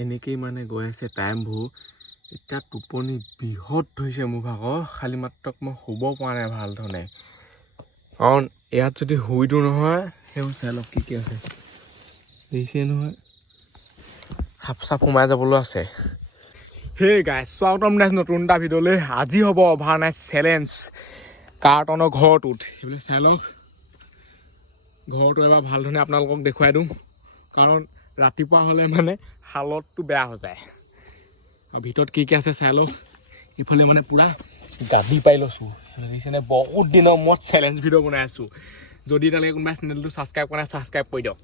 এনেকেই মানে গৈ আছে টাইমবোৰ এতিয়া টোপনি বৃহৎ হৈছে মোৰ ভাগৰ খালি মাত্ৰ মই শুব পৰা নাই ভাল ধৰণে কাৰণ ইয়াত যদি শুই দিওঁ নহয় সেইবোৰ চাই লওক কি আছে দেখিছে নহয় সাপ চাপ সোমাই যাবলৈ আছে হে গাইছ স্বাগতম জনাইছোঁ নতুন এটা ভিডিঅ'লৈ আজি হ'ব অভাৰনাইট চেলেঞ্জ কাৰ্টনৰ ঘৰটোত সেইবিলাক চাই লওক ঘৰটো এবাৰ ভাল ধৰণে আপোনালোকক দেখুৱাই দিওঁ কাৰণ ৰাতিপুৱা হ'লে মানে হালতটো বেয়া হৈ যায় আৰু ভিতৰত কি আছে চাই লওক ইফালে মানে পুৰা গাদি পাই লৈছোঁ দেখিছেনে বহুত দিনৰ মূৰত চেলেঞ্জ ভিডিঅ' বনাই আছোঁ যদি এতিয়ালৈকে কোনোবাই চেনেলটো ছাবস্ক্ৰাইব কৰা নাই ছাবস্ক্ৰাইব কৰি দিয়ক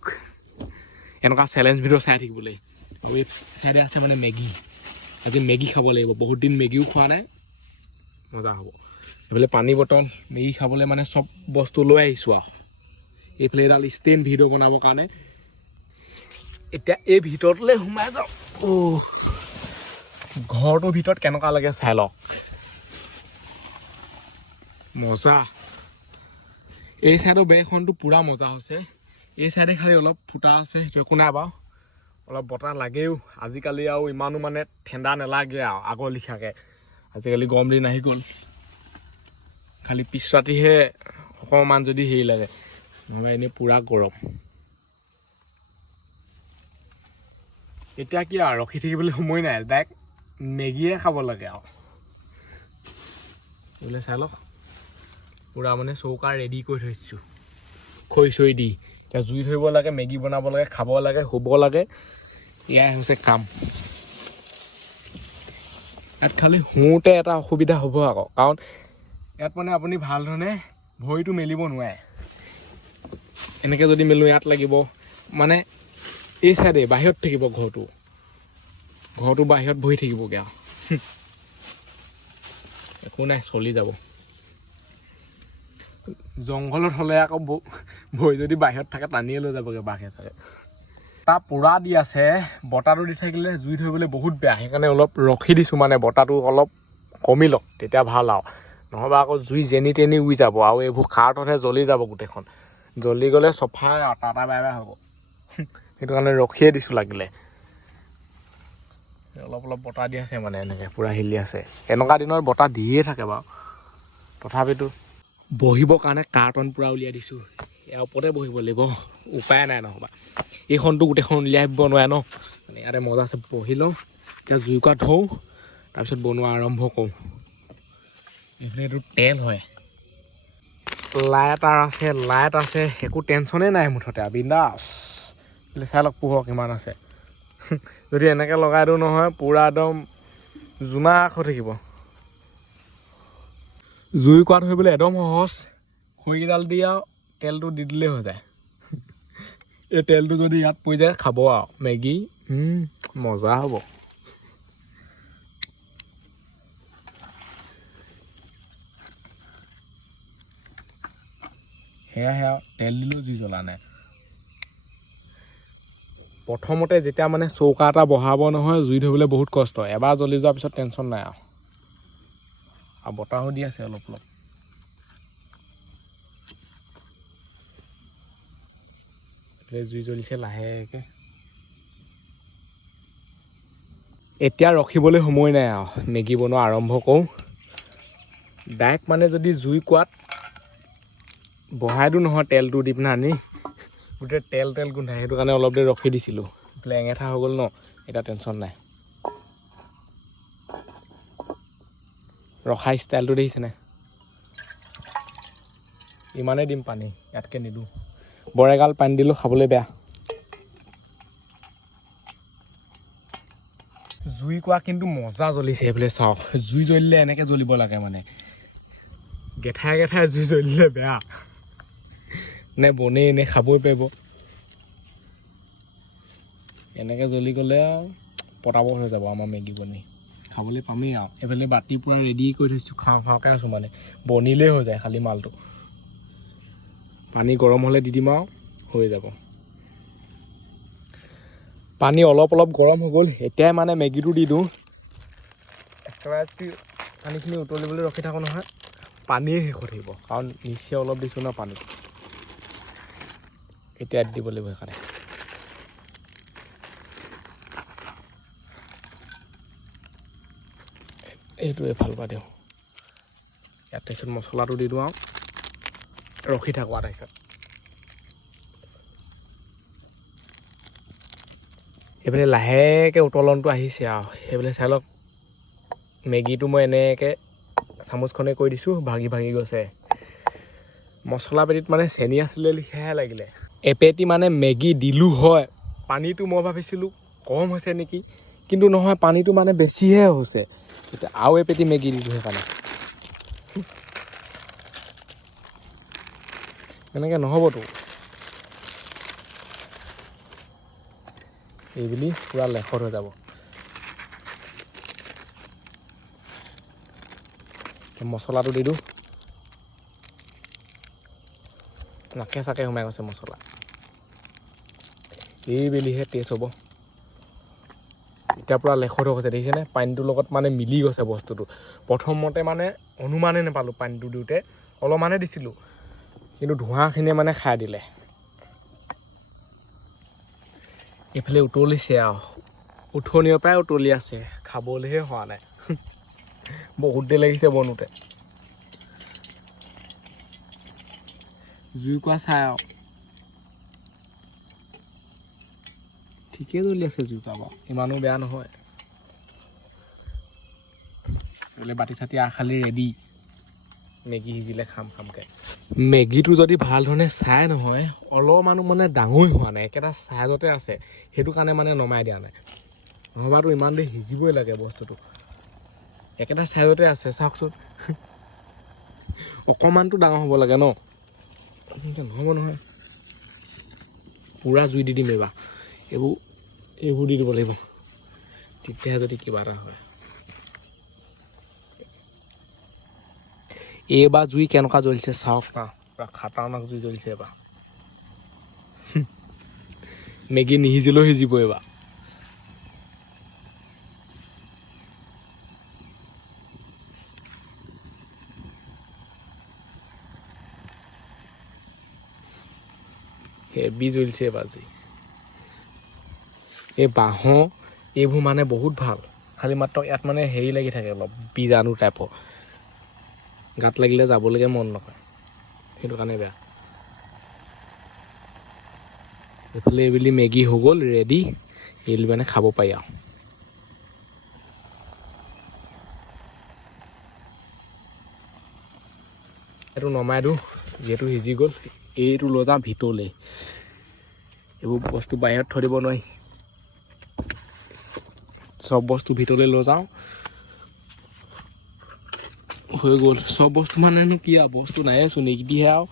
এনেকুৱা চেলেঞ্জ ভিডিঅ' চাই থাকিবলৈ আৰু এই চাইডে আছে মানে মেগী আজি মেগী খাব লাগিব বহুত দিন মেগীও খোৱা নাই মজা হ'ব এইফালে পানী বটল মেগী খাবলৈ মানে চব বস্তু লৈ আহিছোঁ আৰু এইফালে এডাল ষ্টেণ্ড ভিডিঅ' বনাবৰ কাৰণে এতিয়া এই ভিতৰলৈ সোমাই যাওঁ ঘৰটোৰ ভিতৰত কেনেকুৱা লাগে চাই লওক মজা এই চাইডৰ বেৰখনটো পুৰা মজা হৈছে এই চাইডে খালি অলপ ফুটা আছে সেইটো একো নাই বাৰু অলপ বতাহ লাগেও আজিকালি আৰু ইমানো মানে ঠাণ্ডা নালাগে আৰু আগৰ লিখাকৈ আজিকালি গৰম দিন আহি গ'ল খালি পিছ ৰাতিহে অকণমান যদি হেৰি লাগে নহ'লে এনেই পুৰা গৰম এতিয়া কি আৰু ৰখি থাকিবলৈ সময় নাই ডাইৰেক্ট মেগীয়ে খাব লাগে আৰু এইবিলাক চাই লওক পুৰা মানে চৌকা ৰেডি কৰি থৈছোঁ খৰি চৰি দি এতিয়া জুই ধৰিব লাগে মেগী বনাব লাগে খাব লাগে শুব লাগে এয়াই হৈছে কাম ইয়াত খালি শুওঁতে এটা অসুবিধা হ'ব আকৌ কাৰণ ইয়াত মানে আপুনি ভাল ধৰণে ভৰিটো মেলিব নোৱাৰে এনেকৈ যদি মেলোঁ ইয়াত লাগিব মানে এই চাইডে বাহিৰত থাকিব ঘৰটো বাহিৰত বহি থাকিবগৈ আৰু একো নাই চলি যাব জংঘলত হ'লে আকৌ ভৰি যদি বাহিৰত থাকে টানিয়ে লৈ যাবগৈ বাঘে থাকে তাৰ পুৰা দি আছে বতাহটো দি থাকিলে জুই ধৰিবলৈ বহুত বেয়া সেইকাৰণে অলপ ৰখি দিছোঁ মানে বতাহটো অলপ কমি লওক তেতিয়া ভাল আৰু নহ'বা আকৌ জুই যেনি তেনি উৰি যাব আৰু এইবোৰ কাৰ্টনহে জ্বলি যাব গোটেইখন জ্বলি গ'লে চফাই আৰু টাটা বাই বাই হ'ব সেইটো কাৰণে ৰখিয়ে দিছোঁ লাগিলে অলপ অলপ বতাহ দি আছে মানে এনেকৈ পূৰা হিলি আছে এনেকুৱা দিনত বতাহ দিয়ে থাকে বাৰু তথাপিতো বহিবৰ কাৰণে কাৰ্টন পূৰা উলিয়াই দিছোঁ ইয়াৰ ওপৰতে বহিব লাগিব উপায় নাই নহ'বা এইখনটো গোটেইখন উলিয়াই আহিব নোৱাৰে ন মানে ইয়াতে মজা আছে বহি লওঁ এতিয়া জুইকুৰা থওঁ তাৰপিছত বনোৱা আৰম্ভ কৰোঁ এইফালে এইটো তেল হয় লাইট আছে একো টেনশ্যনেই নাই মুঠতে বিন্দাছ চাই লওক পোহৰ কিমান আছে যদি এনেকৈ লগাই দিওঁ নহয় পূৰা একদম জোনাক হৈ থাকিব জুই কোৱাত ধৰিবলৈ একদম সহজ খৰিকেইডাল দি আৰু তেলটো দি দিলেই হৈ যায় এই তেলটো যদি ইয়াত পৰি যায় খাব আৰু মেগী মজা হ'ব সেয়াহে আৰু তেল দিলেও যি জ্বলা নাই প্ৰথমতে যেতিয়া মানে চৌকা এটা বহাব নহয় জুই ধৰিবলৈ বহুত কষ্ট এবাৰ জ্বলি যোৱাৰ পিছত টেনশ্যন নাই আৰু বতাহো দি আছে অলপ অলপ জুই জ্বলিছে লাহেকৈ এতিয়া ৰখিবলৈ সময় নাই আৰু মেগী বনোৱা আৰম্ভ কৰোঁ ডাইৰেক্ট মানে যদি জুই কোৱাত বহাই দিওঁ নহয় তেলটো দি পিনে আনি গোটেই তেল গোন্ধাই সেইটো কাৰণে অলপ দেৰি ৰখি দিছিলোঁ এইফালে এঙেঠা হৈ গ'ল ন এতিয়া টেনশ্যন নাই ৰখা ষ্টাইলটো দেখিছেনে ইমানেই দিম পানী ইয়াতকৈ নিদিওঁ বৰ এগাল পানী দিলোঁ খাবলৈ বেয়া জুই কোৱা কিন্তু মজা জ্বলিছে এইফালে চাওক জুই জ্বলিলে এনেকৈ জ্বলিব লাগে মানে গেঠাই জুই জ্বলিলে বেয়া নে বনেই নে খাবই পাৰিব এনেকৈ জ্বলি গ'লে আৰু পটাপট হৈ যাব আমাৰ মেগী বনি খাবলৈ পামেই আৰু এইফালে বাতি পূৰা ৰেডি কৰি থৈছোঁ খাওঁকৈ আছোঁ মানে বনিলেই হৈ যায় খালী মালটো পানী গৰম হ'লে দি দিম আৰু হৈ যাব পানী অলপ অলপ গৰম হৈ গ'ল এতিয়াই মানে মেগীটো দি দিওঁ একেবাৰে পানীখিনি উতলিবলৈ ৰখি থাকোঁ নহয় পানীয়ে শেষ হৈ থাকিব কাৰণ নিশ্চয় অলপ দিছোঁ ন পানী এতিয়া দিব লাগিব সেইকাৰণে এইটো এফাল পৰা দিওঁ ইয়াত তাৰপিছত মছলাটো দি দিওঁ আৰু ৰখি থাকোঁ আৰু তাৰপিছত সেইফালে লাহেকৈ উতলনটো আহিছে আৰু সেইফালে চাই লওক মেগীটো মই এনেকৈ চামুচখনে কৈ দিছোঁ ভাগি ভাগি গৈছে মছলা পেটিত মানে চেনি আছিলে লিখাহে লাগিলে এপেটি মানে মেগী দিলোঁ হয় পানীটো মই ভাবিছিলোঁ কম হৈছে নেকি কিন্তু নহয় পানীটো মানে বেছিহে হৈছে এতিয়া আৰু এপেটি মেগী দিলোঁ সেইকাৰণে এনেকৈ নহ'বতো এইবুলি পূৰা লেখত হৈ যাব মছলাটো দি দিওঁ নাকে চাকে সোমাই গৈছে মছলা এইবেলিহে টেষ্ট হ'ব এতিয়া পূৰা লেখত হৈ গৈছে দেখিছেনে পানীটোৰ লগত মানে মিলি গৈছে বস্তুটো প্ৰথমতে মানে অনুমানে নাপালোঁ পানীটো দিওঁতে অলপমানে দিছিলোঁ কিন্তু ধোঁৱাখিনিয়ে মানে খাই দিলে এইফালে উতলিছে আৰু উঠনিৰ পৰাই উতলি আছে খাবলৈহে হোৱা নাই বহুত দেৰি লাগিছে বনোতে জুইকুৰা চাই আৰু ঠিকেই জ্বলি আছে জুইকুৰা বাৰু ইমানো বেয়া নহয় বোলে বাতি চাতি আখালি ৰেডি মেগী সিজিলে খাম খামকৈ মেগীটো যদি ভাল ধৰণে চাই নহয় অলপমানো মানে ডাঙৰ হোৱা নাই একেটা চাইজতে আছে সেইটো কাৰণে মানে নমাই দিয়া নাই নহবাতো ইমান দেৰি সিজিবই লাগে বস্তুটো একেটা চাইজতে আছে চাওকচোন অকণমানটো ডাঙৰ হ'ব লাগে ন নহ'ব নহয় পূৰা জুই দি দিম এইবোৰ দি দিব লাগিব তেতিয়াহে যদি কিবা এটা হয় এইবাৰ জুই কেনেকুৱা জ্বলিছে চাওক না পূৰা খাটাৰনাক জুই জ্বলিছে এইবাৰ মেগী নিসিজিলেও সিজিব এইবাৰ হেভি জ্বলিছে এইবাৰ জুই এই বাঁহৰ এইবোৰ মানে বহুত ভাল খালি মাত্ৰ ইয়াত মানে হেৰি লাগি থাকে অলপ বীজাণু টাইপৰ গাত লাগিলে যাবলৈকে মন নকৰে সেইটো কাৰণে বেয়া এইফালে এইবুলি মেগী হৈ গ'ল ৰেডি এইবুলি মানে খাব পাৰি আৰু এইটো নমাই দিওঁ যিহেতু সিজি গ'ল এইটো লৈ যাওঁ ভিতৰলৈ এইবোৰ বস্তু বাহিৰত থৈ দিব নোৱাৰি চব বস্তু ভিতৰলৈ লৈ যাওঁ হৈ গ'ল চব বস্তু মানেনো কি আৰু বস্তু নাইচোন এইকেইটিহে আৰু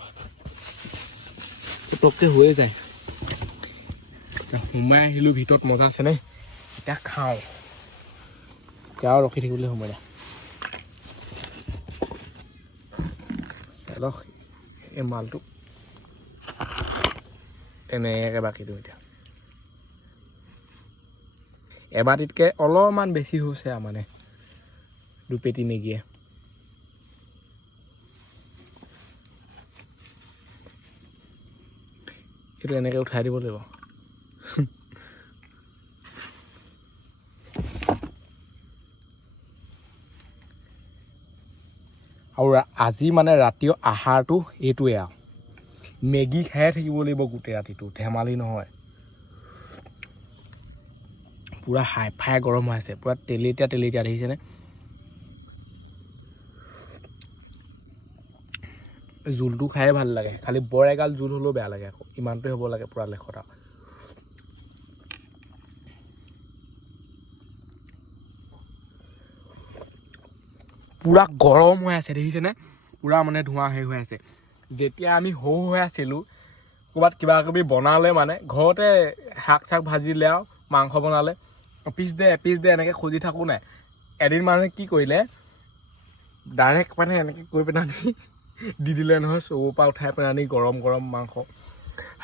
পটককৈ হৈয়ে যায় সোমাই আহিলোঁ ভিতৰত মজা আছেনে এতিয়া খাওঁ এতিয়া আৰু ৰখি থাকিবলৈ সময় নাই চাই লওক এই মালটো এনেকৈ বাকী দিওঁ এতিয়া এবাটিতকৈ অলপমান বেছি হৈছে আৰু মানে দুপেটি মেগীয়ে এইটো এনেকৈ উঠাই দিব লাগিব আৰু আজি মানে ৰাতিৰ আহাৰটো এইটোৱে আৰু মেগী খায়ে থাকিব লাগিব গোটেই ৰাতিটো ধেমালি নহয় পূৰা হাই ফাই গৰম হৈ আছে পূৰা তেলেতীয়া দেখিছেনে জোলটো খায়ে ভাল লাগে খালি বৰ এগাল জোল হ'লেও বেয়া লাগে আকৌ ইমানটোৱে হ'ব লাগে পূৰা লেখত আৰু পূৰা গৰম হৈ আছে দেখিছেনে পূৰা মানে ধোঁৱা হেৰি হৈ আছে যেতিয়া আমি সৰু হৈ আছিলোঁ ক'ৰবাত কিবা কিবি বনালে মানে ঘৰতে শাক চাক ভাজিলে আৰু মাংস বনালে এপিচ দে এনেকৈ খুজি থাকোঁ নাই এদিন মানে কি কৰিলে ডাইৰেক্ট মানে এনেকৈ কৈ পেলাই দি দিলে নহয় চৌৰ পৰা উঠাই পেলাই আনি গৰম মাংস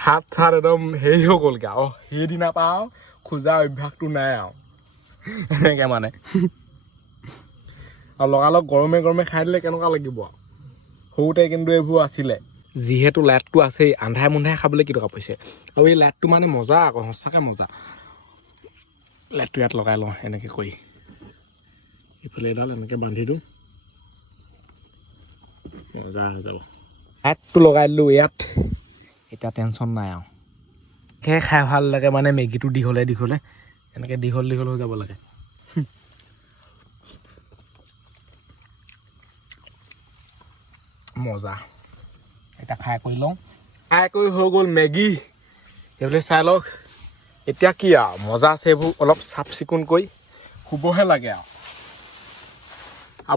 হাত চাত একদম হেৰি হৈ গ'লগৈ আৰু সেইদিনা পৰা আৰু খোজা অভ্যাসটো নাই আৰু এনেকৈ মানে আৰু লগালগ গৰমে খাই দিলে কেনেকুৱা লাগিব আৰু সৰুতে কিন্তু এইবোৰ আছিলে যিহেতু লাইটটো আছেই আন্ধাৰে মুন্ধাৰে খাবলৈ কি টকা পইছে আৰু এই লাইটটো মানে মজা আকৌ সঁচাকৈ মজা লাইটটো ইয়াত লগাই লওঁ এনেকৈ কৰি ইফালে এডাল এনেকৈ বান্ধি দিওঁ মজা হৈ যাব হাতটো লগাই দিলোঁ ইয়াত এতিয়া টেনশ্যন নাই আৰু সেয়ে খাই ভাল লাগে মানে মেগীটো দীঘলে দীঘলে এনেকৈ দীঘল দীঘল হৈ যাব লাগে মজা এতিয়া খাই কৰি লওঁ খাই কৰি হৈ গ'ল মেগী সেইবুলি চাই লওক এতিয়া কি আৰু মজা আছে এইবোৰ অলপ চাফ চিকুণ কৰি শুবহে লাগে আৰু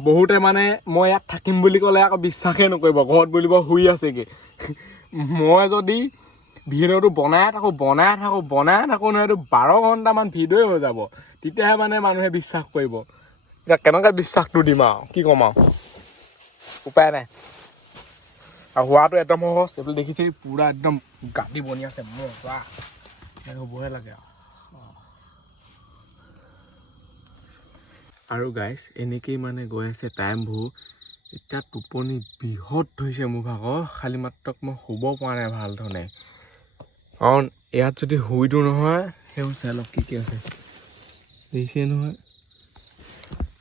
বহুতে মানে মই ইয়াত থাকিম বুলি ক'লে আকৌ বিশ্বাসেই নকৰিব ঘৰত বুলিব শুই আছেগৈ মই যদি ভিডিঅ'টো বনাই থাকোঁ নহয় এইটো 12 ঘণ্টামান ভিডিঅ'ই হৈ যাব তেতিয়াহে মানে মানুহে বিশ্বাস কৰিব এতিয়া কেনেকৈ বিশ্বাসটো দিম আৰু কি ক'ম আৰু উপায় নাই আৰু হোৱাটো একদম সহজ এইফালে দেখিছে পুৰা একদম গাঁতি বনি আছে মজা হ'বহে লাগে আৰু গাইছ এনেকেই মানে গৈ আছে টাইমবোৰ এতিয়া টোপনি বিহত ধৰিছে মোৰ ভাগৰ খালি মাত্ৰ মই শুব পৰা নাই ভাল ধৰণে কাৰণ ইয়াত যদি শুই দিওঁ নহয় সেইবোৰ চাই লওক কি আছে দেখিছে নহয়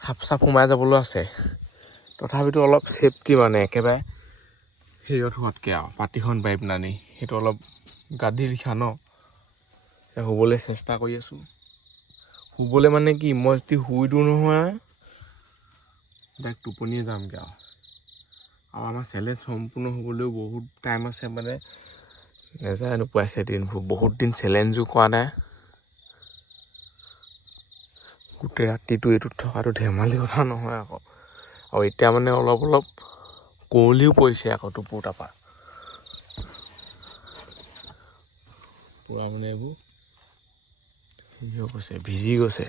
সাপ চাপ সোমাই যাবলৈ আছে তথাপিতো অলপ ছেফটি মানে একেবাৰে হেৰিয়ত হোৱাতকৈ আৰু পাতিখন পাৰি পেলানি সেইটো অলপ গাদি লিখা ন শুবলৈ চেষ্টা কৰি আছোঁ শুবলৈ মানে কি মই যদি শুই দিওঁ নহয় ডাইৰেক্ট টোপনিয়ে যামগৈ আৰু আমাৰ চেলেঞ্জ সম্পূৰ্ণ হ'বলৈও বহুত টাইম আছে মানে নেযায় নোপোৱাইছে দিনবোৰ বহুত দিন চেলেঞ্জো কৰা নাই গোটেই ৰাতিটো এইটোত থকাটো ধেমালি কথা নহয় আকৌ আৰু এতিয়া মানে অলপ অলপ কুঁৱলীও পৰিছে আকৌ টোপোৰ তাৰপৰা পূৰা মানে এইবোৰ হেৰি হৈ গৈছে ভিজি গৈছে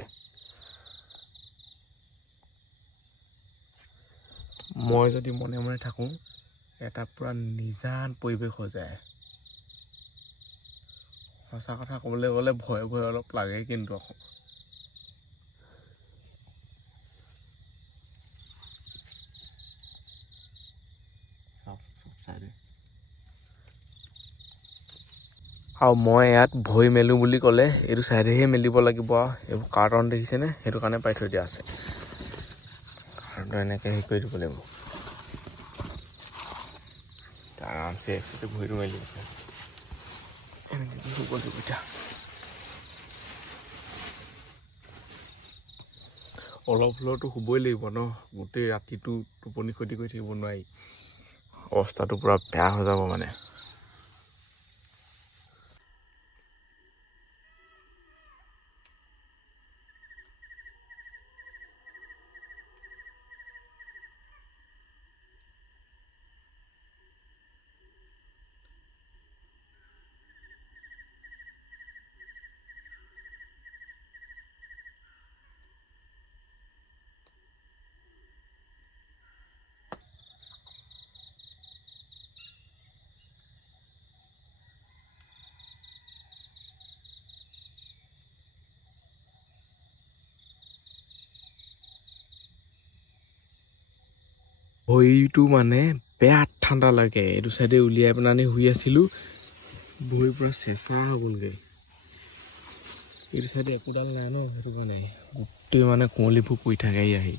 মই যদি মনে মনে থাকোঁ এটা পূৰা নিজান পৰিৱেশ হৈ যায় সঁচা কথা ক'বলৈ গ'লে ভয় ভয় অলপ লাগে কিন্তু আকৌ আৰু মই ইয়াত ভৰি মেলোঁ বুলি ক'লে এইটো চাইডেহে মেলিব লাগিব আৰু এইবোৰ কাৰ্টন দেখিছেনে সেইটো কাৰণে পাই থৈ দিয়া আছে কাৰ্টন এনেকৈ হেৰি কৰি দিব লাগিব আৰামছে একচুৱেলি ভৰিটো মেলি এনেকৈ শুব লাগিব এতিয়া অলপ হ'লেওতো শুবই লাগিব ন গোটেই ৰাতিটো টোপনি ক্ষতি কৰি থাকিব নোৱাৰি অৱস্থাটো পূৰা বেয়া হৈ যাব মানে ভৰিটো মানে বেয়া ঠাণ্ডা লাগে এইটো চাইডে উলিয়াই পেলাই শুই আছিলোঁ ভৰি পূৰা চেঁচা হৈ গ'লগৈ এইটো চাইডে একোডাল নাই ন সেইটো কাৰণে গোটেই মানে কুঁৱলীবোৰ পৰি থাকে আহি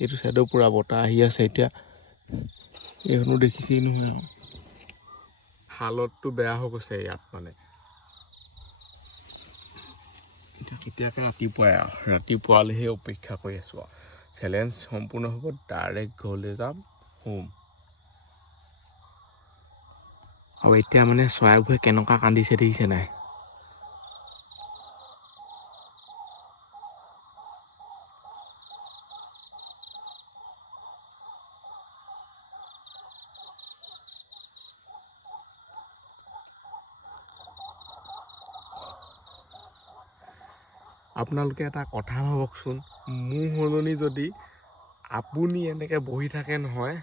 এইটো চাইডেও পূৰা বতাহ আহি আছে এতিয়া এইখনো দেখিছেই নহয় হালতটো বেয়া হৈ গৈছে ইয়াত মানে এতিয়া কেতিয়াকৈ ৰাতিপুৱালৈহে অপেক্ষা কৰি আছোঁ আৰু চেলেঞ্জ সম্পূৰ্ণ হ'ব ডাইৰেক্ট ঘৰলৈ যাম শুম আৰু এতিয়া মানে চৰাইবোৰে কেনেকুৱা কান্দিছে দেখিছে নাই আপোনালোকে এটা কথা ভাবকচোন মোৰ সলনি যদি আপুনি এনেকৈ বহি থাকে নহয়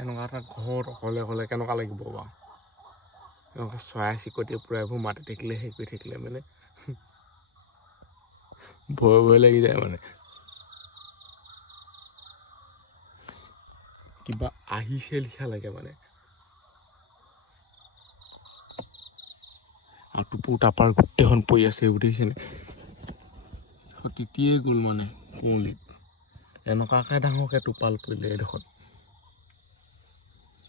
এনেকুৱা এটা ঘৰত অকলে অকলে কেনেকুৱা লাগিব বাৰু এনেকুৱা চৰাই চিৰিকটিয়ে পূৰা এইবোৰ মাতি থাকিলে হেৰি কৰি থাকিলে মানে ভয় ভয় লাগি যায় মানে কিবা আহিছে লিখা লাগে মানে আৰু টুপুৰ টাপাৰ গোটেইখন পৰি আছে এইবোৰ দেখিছেনে তিতিয়ে গ'ল মানে কুঁৱলীত এনেকুৱাকৈ ডাঙৰকৈ টোপাল পৰিলে এইডোখৰত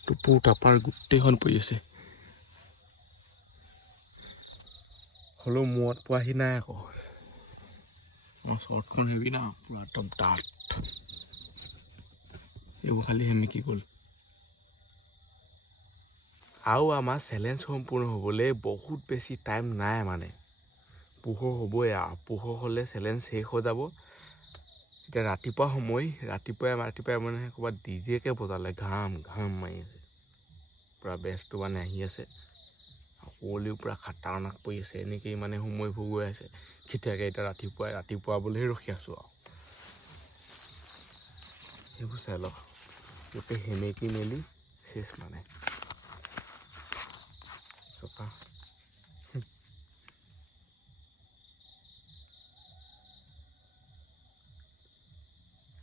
টুপুৰ টাপাৰ গোটেইখন পৰি আছে হ'লেও মূৰত পোৱাহি নাই আকৌ আমাৰ চৰ্টখন হেভি না পুৰা একদম ডাঠ এইবোৰ খালি সেমেকি গ'ল আৰু আমাৰ চেলেঞ্জ সম্পূৰ্ণ হ'বলৈ বহুত বেছি টাইম নাই মানে পোহৰ হ'বই আৰু পোহৰ হ'লে চেলেঞ্জ শেষ হৈ যাব এতিয়া ৰাতিপুৱা সময় ৰাতিপুৱাই মানে ক'ৰবাত ডিজেকে বজালে ঘাম মাৰি আছে পূৰা বেছটো মানে আহি আছে কুঁৱলীও পূৰা খাটাৰনাক পৰি আছে এনেকেই মানে সময়বোৰ গৈ আছে কেতিয়াকৈ এতিয়া ৰাতিপুৱা বুলিহে ৰখি আছোঁ আৰু সেইবোৰ চাই লওক গোটেই সেমেকি মেলি চেচ মানে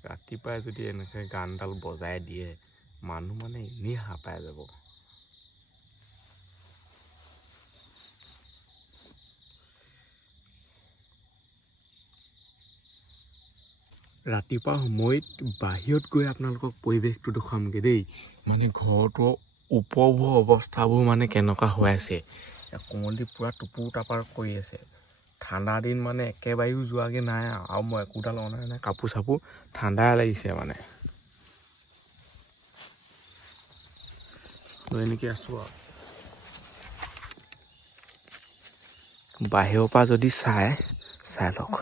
ৰাতিপুৱাই যদি এনেকৈ গানডাল বজাই দিয়ে মানুহ মানে এনেই হাঁপাই যাব ৰাতিপুৱা সময়ত বাহিৰত গৈ আপোনালোকক পৰিৱেশটো দেখুৱামগৈ দেই মানে ঘৰটোৰ ওপৰবোৰ অৱস্থাবোৰ মানে কেনেকুৱা হৈ আছে কুঁৱলী পূৰা টুপুৰ টাপাৰ কৰি আছে ঠাণ্ডা দিন মানে একেবাৰেও যোৱাগৈ নাই আৰু মই একোডাল অনা নাই কাপোৰ চাপোৰ ঠাণ্ডাই লাগিছে মানে এনেকৈ আছোঁ আৰু বাহিৰৰ পৰা যদি চাই লওক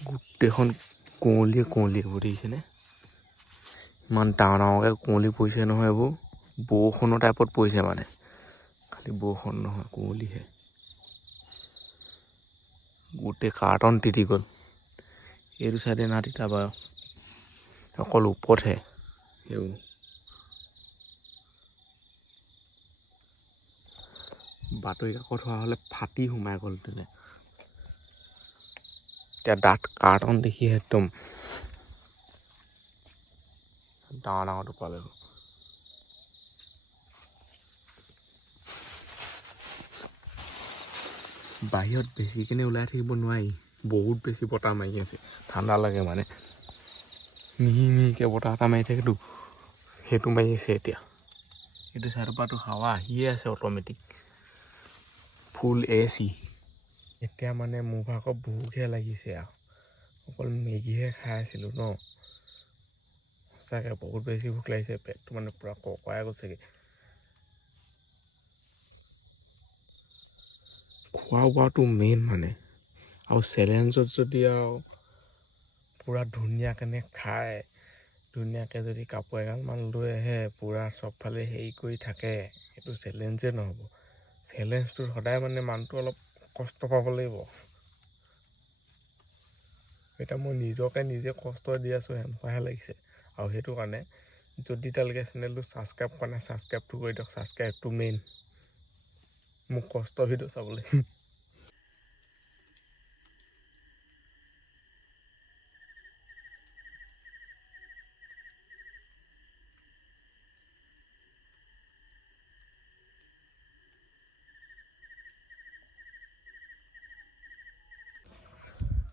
গোটেইখন কুঁৱলীয়ে এইবোৰ দেখিছেনে ইমান ডাঙৰকৈ কুঁৱলী পৰিছে নহয় এইবোৰ বৰষুণৰ টাইপত পৰিছে মানে খালি বৰষুণ নহয় কুঁৱলীহে গোটেই কাৰ্টন তিতি গ'ল এইটো চাইডে না তিতা বাৰু অকল ওপৰতহে এইবোৰ বাতৰি কাকত হোৱা হ'লে ফাটি সোমাই গ'ল তেনে এতিয়া ডাঠ কাৰ্টন দেখি একদম ডাঙৰ টোপালে বাহিৰত বেছিকেনে ওলাই থাকিব নোৱাৰি বহুত বেছি বতাহ মাৰি আছে ঠাণ্ডা লাগে মানে মিহিকৈ বতাহ এটা মাৰি থাকেতো সেইটো মাৰি আছে এতিয়া এইটো চাইডৰ পৰাতো হাৱা আহিয়ে আছে অট'মেটিক ফুল AC এতিয়া মানে মোৰ ভাগৰ ভোকহে লাগিছে আৰু অকল মেগীহে খাই আছিলোঁ ন সঁচাকৈ বহুত বেছি ভোক লাগিছে পেটটো মানে পূৰা ককৰাই গৈছেগৈ খোৱা বোৱাটো মেইন মানে আৰু চেলেঞ্জত যদি আৰু পূৰা ধুনীয়াকৈ খায় ধুনীয়াকৈ যদি কাপোৰ এগালমান লৈ আহে পূৰা চবফালে হেৰি কৰি থাকে সেইটো চেলেঞ্জে নহ'ব চেলেঞ্জটোত সদায় মানে মানুহটো অলপ কষ্ট পাব লাগিব এতিয়া মই নিজে কষ্ট দি আছোঁ সেনেকুৱাহে লাগিছে আৰু সেইটো কাৰণে যদি তেওঁলোকে চেনেলটো ছাবস্ক্ৰাইব কৰা নাই ছাবস্ক্ৰাইবটো কৰি দিয়ক ছাবস্ক্ৰাইবটো মেইন মোক কষ্ট ভিডিঅ' চাবলৈ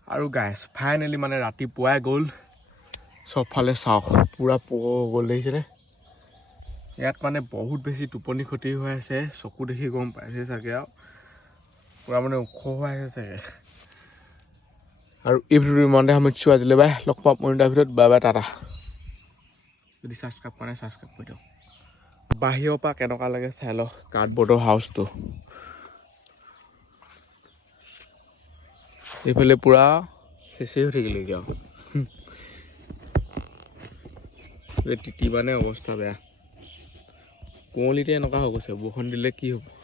আৰু গাইছ ফাইনেলি মানে ৰাতিপুৱাই গ'ল চবফালে চাওক পূৰা পোহৰ গ'ল দেখিছেনে ইয়াত মানে বহুত বেছি টোপনি ক্ষতি হৈ আছে চকু দেখি গম পাইছে চাগে আৰু পূৰা মানে ওখ হৈ আছে চাগে আৰু এই ভিডিঅ'টো ইমানতে সামৰিছোঁ আজিলৈ বাই লগ পাম মই তাৰ ভিতৰত বাই টাটা যদি ছাবস্ক্ৰাইব কৰা নাই ছাবস্ক্ৰাইব কৰি দিয়ক বাহিৰৰ পৰা কেনেকুৱা লাগে চাই লওক কাৰ্ডবৰ্ডৰ হাউচটো এইফালে পূৰা চেচেই হৈ থাকিলেগৈ আৰু তিতি মানে অৱস্থা বেয়া কুঁৱলীতে এনেকুৱা হৈ গৈছে বৰষুণ দিলে কি হ'ব